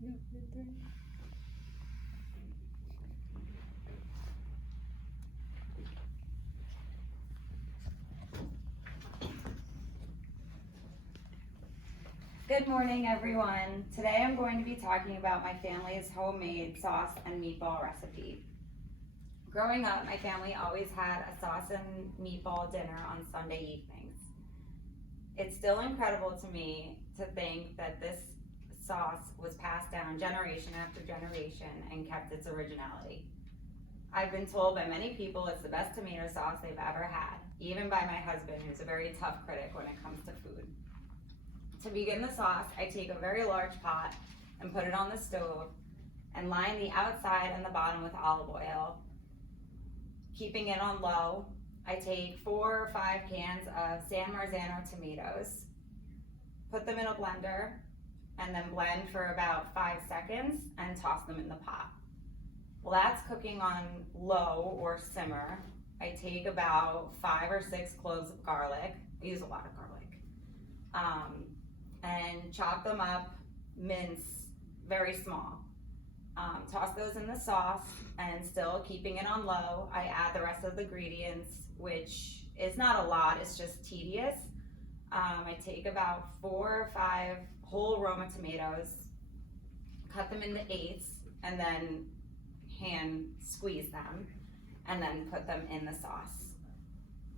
Good morning, everyone. Today I'm going to be talking about my family's homemade sauce and meatball recipe. Growing up, my family always had a sauce and meatball dinner on Sunday evenings. It's still incredible to me to think that this sauce was passed down generation after generation and kept its originality. I've been told by many people it's the best tomato sauce they've ever had, even by my husband, who's a very tough critic when it comes to food. To begin the sauce, I take a very large pot and put it on the stove and line the outside and the bottom with olive oil. Keeping it on low, I take 4 or 5 cans of San Marzano tomatoes, put them in a blender, and then blend for about 5 seconds and toss them in the pot. While that's cooking on low or simmer, I take about 5 or 6 cloves of garlic. I use a lot of garlic. And chop them up, mince very small. Toss those in the sauce, and still keeping it on low, I add the rest of the ingredients, which is not a lot, it's just tedious. I take about 4 or 5 whole Roma tomatoes, cut them into eighths, and then hand squeeze them, and then put them in the sauce.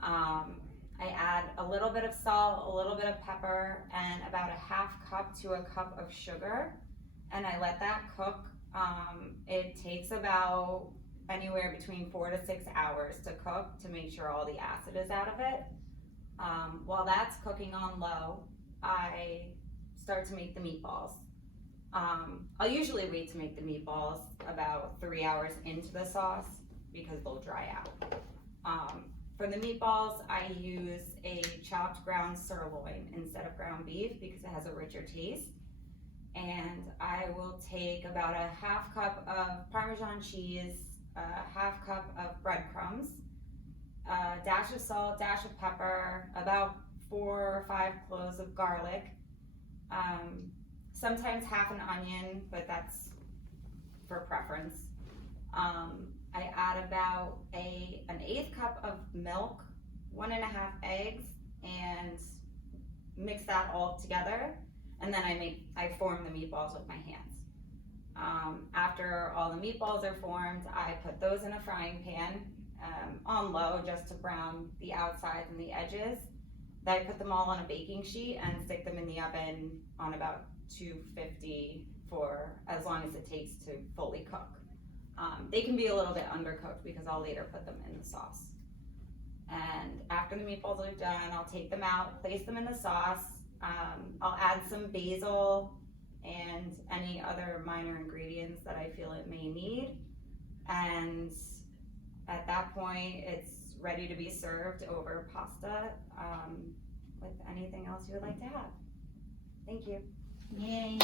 I add a little bit of salt, a little bit of pepper, and about a half cup to a cup of sugar, and I let that cook. It takes about anywhere between 4 to 6 hours to cook to make sure all the acid is out of it. While that's cooking on low, I start to make the meatballs. I'll usually wait to make the meatballs about 3 hours into the sauce because they'll dry out. For the meatballs, I use a chopped ground sirloin instead of ground beef because it has a richer taste. And I will take about a half cup of Parmesan cheese, a half cup of breadcrumbs, a dash of salt, dash of pepper, about 4 or 5 cloves of garlic, sometimes half an onion, but that's for preference. I add about an 1/8 cup of milk, 1 1/2 eggs, and mix that all together. And then I form the meatballs with my hands. After all the meatballs are formed, I put those in a frying pan on low just to brown the outsides and the edges. Then I put them all on a baking sheet and stick them in the oven on about 250 for as long as it takes to fully cook. They can be a little bit undercooked because I'll later put them in the sauce. And after the meatballs are done, I'll take them out, place them in the sauce. I'll add some basil and any other minor ingredients that I feel it may need. And at that point, it's ready to be served over pasta with anything else you would like to have. Thank you. Yay.